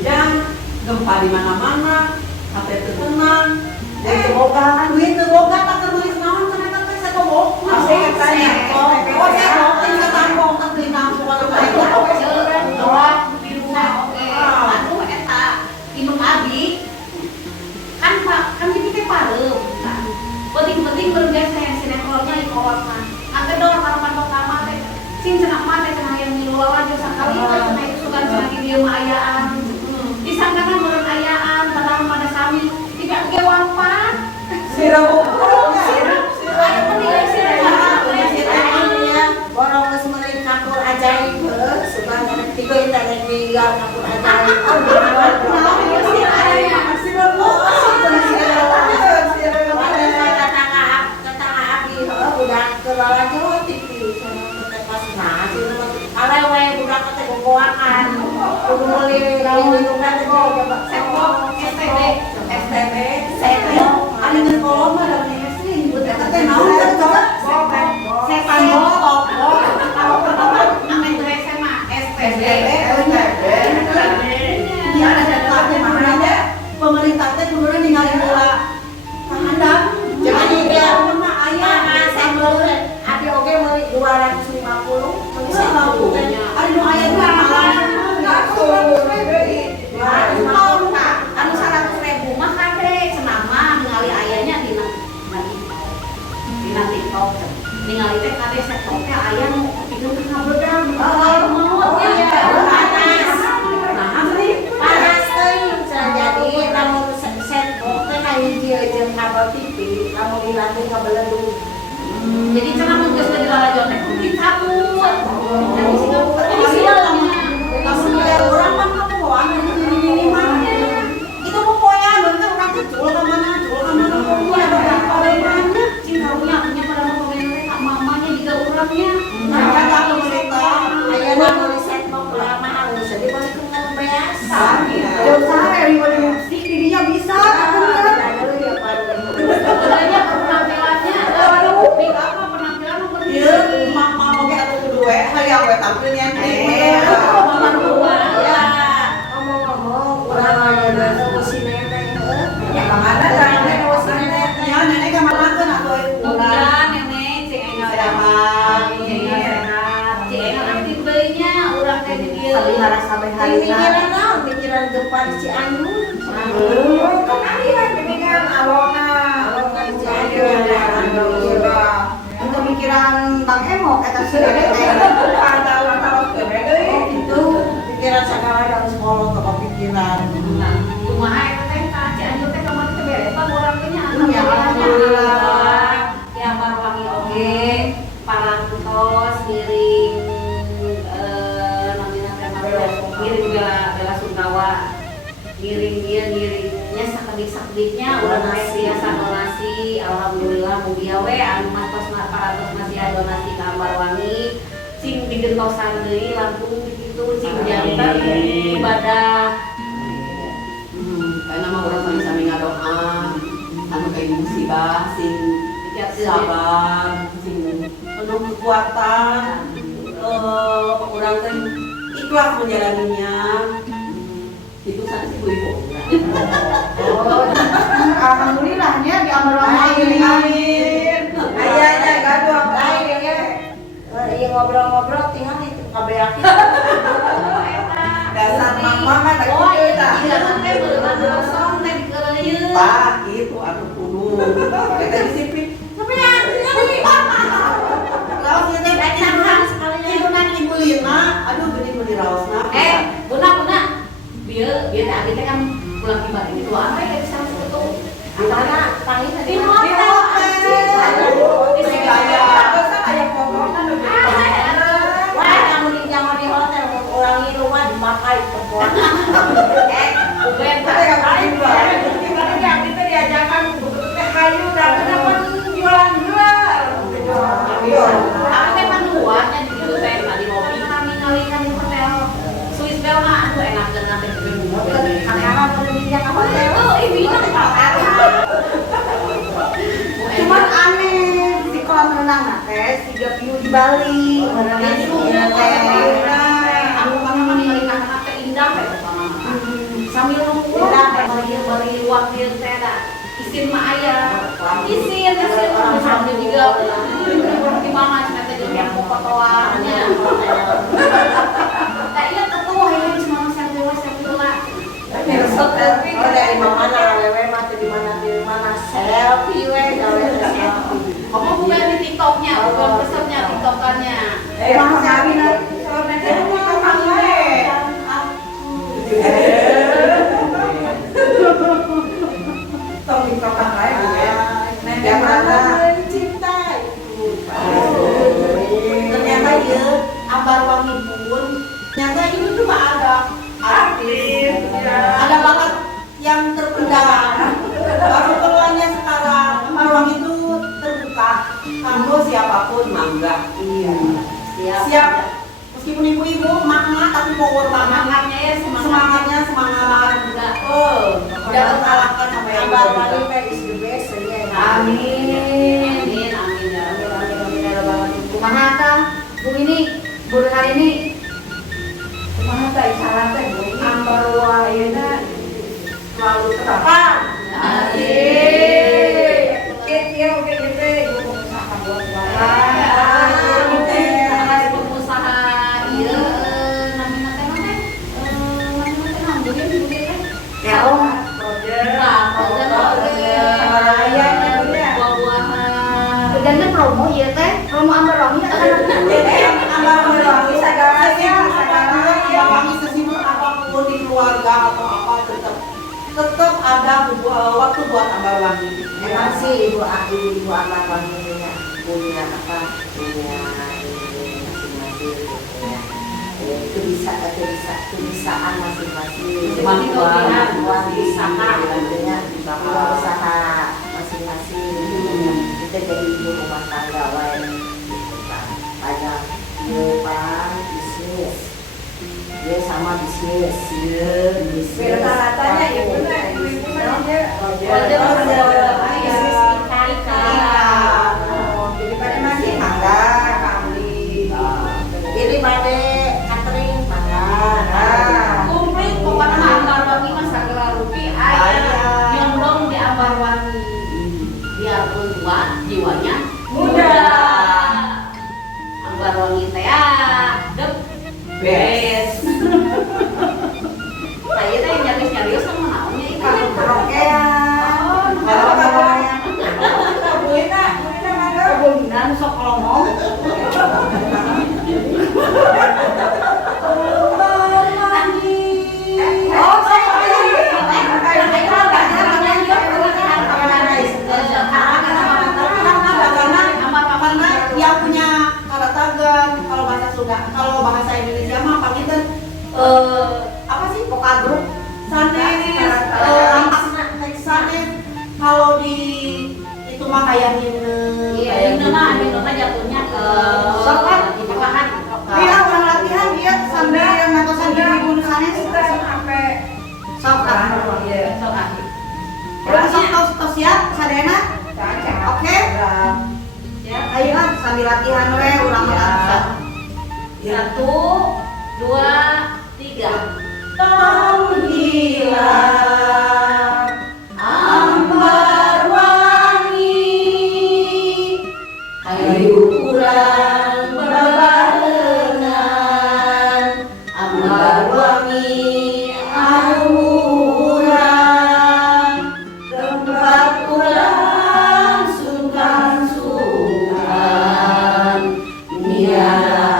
panjang, gempa di mana-mana, hati tenang. Duit boga tak tertulis naon ternyata teh setobok. Saya tanya. Oh, saya tinggal tampung tak dinampung kalau kayak doang di rumah oke. Atuh eta indung abi kan kita pareuh. Penting-penting berusaha sayang sinetronnya di kawasan. Agedor harapan pertama teh sing cenah mah teh cenah yang miluawan jeung sakali teh cenah itu sugan cenah di dieu mah ayaan. Disangkakan meureun ayaan padahal pada sami tidak ge wafat. sirap. Aya penilai sirap. Borong geus meuli kapur ajaib subang tiga internet tinggal kapur ajaib. Budak kelala jauh TV pas nasi kalau wae budak teh gogoakan kudu meuli lindungan teh coba STB Ada di kolom ada di sini. Buat teh naon teh coba. Kalau pertama namanya itu SMA STB. Dia ada jadwalnya makanya pemerintah teh kudu ninggalin heula kahandap. Jangan dia mah aya sambel abi oge meuli 250 meuli 1000. Ada nu aya dua malah. Anu 100.000 mah kade cenama ningali ayahnya dina TikTok. Ningali teh kade setok teh aya nu pinuh ka beudang. Mautnya Panas teuing jadi lamun set teh ka hiji jeung kabel TV lamun dilatih ngabeledug. jadi cenah mun geus dilalajon teh kudu dicabut. Jadi Singapura jadi silangnya. Lamun ada orang mah kapoan ini mah. Itu pokoknya bentar orang kecil ka mana, pokoknya ada berapa banyak. Cintarunya punya pada pemerintah kak mamanya juga orangnya. Kata pemerintah Ayeuna meuli set box ulah mahal jadi meuli ku beasa. jauh sare ribet musik dirinya bisa Sebenarnya penampilannya aduh, make up mah penampilan nomor Iya, mah oke atuh kudu we hayang we tampil nyanyi. Mama dua ya. Ngomong-ngomong urang ayeuna usine teh Ya mana caranya usine. Ya nenek ka manakeun atuh Udah nenek cek enggak Sehat. Cek enggak aktif deunya urang teh di dieu. Salihara sampai hari pikiran naon pikiran depan Cianjur. kan aya pemikiran alona Alona Cianjur. untuk pikiran Bang Emo eta sudah ada Itu pikiran sakala dan sekolah ke pikiran. Kumaha eta teh ka Cianjur teh kamari teh beres Bang urang teh nya. Ya, alhamdulillah. Ya Barwangi oge parantos ngiring namina teh ngiring bela Sungkawa. Ngiringnya sakedik-sakediknya urang teh biasa donasi alhamdulillah mugia we anu mantos parantos masih donasi ka Barwangi sing digentosan deui Lampung kitu sing jantan ibadah. Karena mah orang sami-sami ngadoa anu kayak musibah sing sabar sing penuh kekuatan orang teh ikhlas menjalaninya itu saat ibu-ibu Alhamdulillahnya di Amrohani ini. amin ayahnya gaduh lain ya Iya ngobrol-ngobrol tinggal itu kabeaki. dasar mama mah tak Oh gitu iya, dah iya teh beuleuh kosong teh dikeuleuyeun. Pak, itu aku kudu. Kita disiplin. Tapi ya, ini. Laos ya teh Enak sekalinya. itu nanti Ibu Lina, aduh gede beli raosna. Buna. Bieu teh abi teh kan pulang tiba ini dua apa ya bisa itu. Mana paling Di tadi. hotel. Di Segaya. Terus aya fotonya nu Wah, kamu di jangan di hotel mengulangi rumah dimakai perempuan. Uben Ada yang lain lah. Karena dia kita diajakan betul-betul kayu dan dapat jualan. Aku teh panduannya di situ teh di mobil kami ngalikan di hotel. Swiss Bell mah aduh enak banget teh di mobil. Kamera boleh di jangan hotel. Oh, ini kan hotel. Cuman aneh di kolam renang teh siga view di Bali. Itu Iya teh. aku kan mah ningali kana teh indah teh sambil nunggu bari wakil teh da isin mah aya isin sambil juga gimana cenah teh jeung yang fotoannya tak iya ketua ini cuma selfie dari mana awewe mah di mana selfie we gawe selfie. kamu bukan di TikToknya bukan pesannya TikTokannya Mah kawin soal nanti TikTokan we. Tong TikTokan we ya. Yang mana mencintai. Ternyata ya Ambar Wangi pun ternyata ini juga ada artis, ada bakat yang terpendam. Baru keluarnya sekarang Ambar Wangi itu terbuka. Kamu siapapun mangga. Iya. Siap. Meskipun ibu-ibu mak-mak tapi power banget. Semangatnya semangat juga. Udah terkalahkan sama yang Ambar Wangi is the best. amin amin amin ya kumaha Kang Bu ini Bu hari ini Kumaha teh isyarat teh Ambar Wangi selalu terdepan. asik Kieu oke gitu ibu usaha buat pengusaha iya namanya teh Jangan promo ya teh, promo Ambar Wangi Ambar Wangi segalanya Ambar Wangi sesimpel apapun di keluarga atau apa tetap ada waktu buat Ambar Wangi. Emang sih ibu Ambar Wangi punya apa punya masing-masing kebisaan masing-masing usaha masing-masing kita jadi ibu rumah tangga lain banyak bisnis dia sama bisnis rata-ratanya ya benar ibu-ibu jadi pada masih mangga kambing ini pada catering mangga komplit pokoknya Ambar Wangi mah sagala rupi aya nyondong di Ambar Wangi biarpun tua jiwanya muda Ambar Wangi teh the best saya teh nyarius sama naonnya itu karaokean kebunan sok ngomong karena yang punya karatagan kalau bahasa Indonesia mah panggilnya apa sih pokadruk sanes sanes kalau di itu mah kayak ini mah jatuhnya ke sokat nikahan iya orang latihan iya sambil atau sambil ibu sanes sampai sokat sokat tos siap sadena oke ayo sambil latihan we urang mah 1, 2, 3 Panggilan Ambar Wangi ayo pulang bebarengan Ambar Wangi arurang tempat pulang sungkan-sungkan niara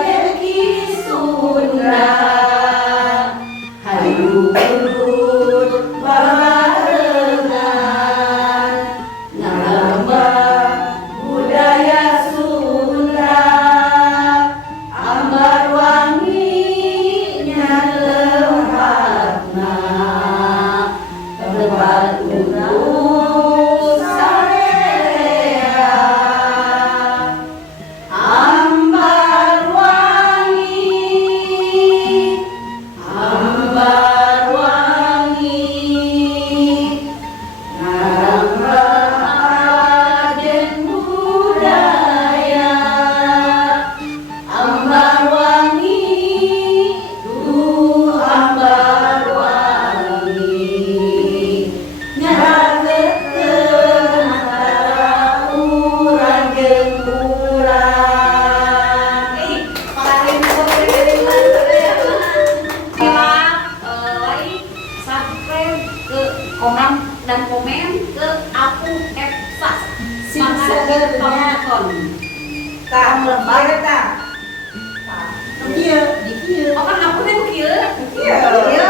age ki Sunda hayu kon. Tak lembar tak. Dia, dia. Oh kan aku nih kieu. Dia, orang dia.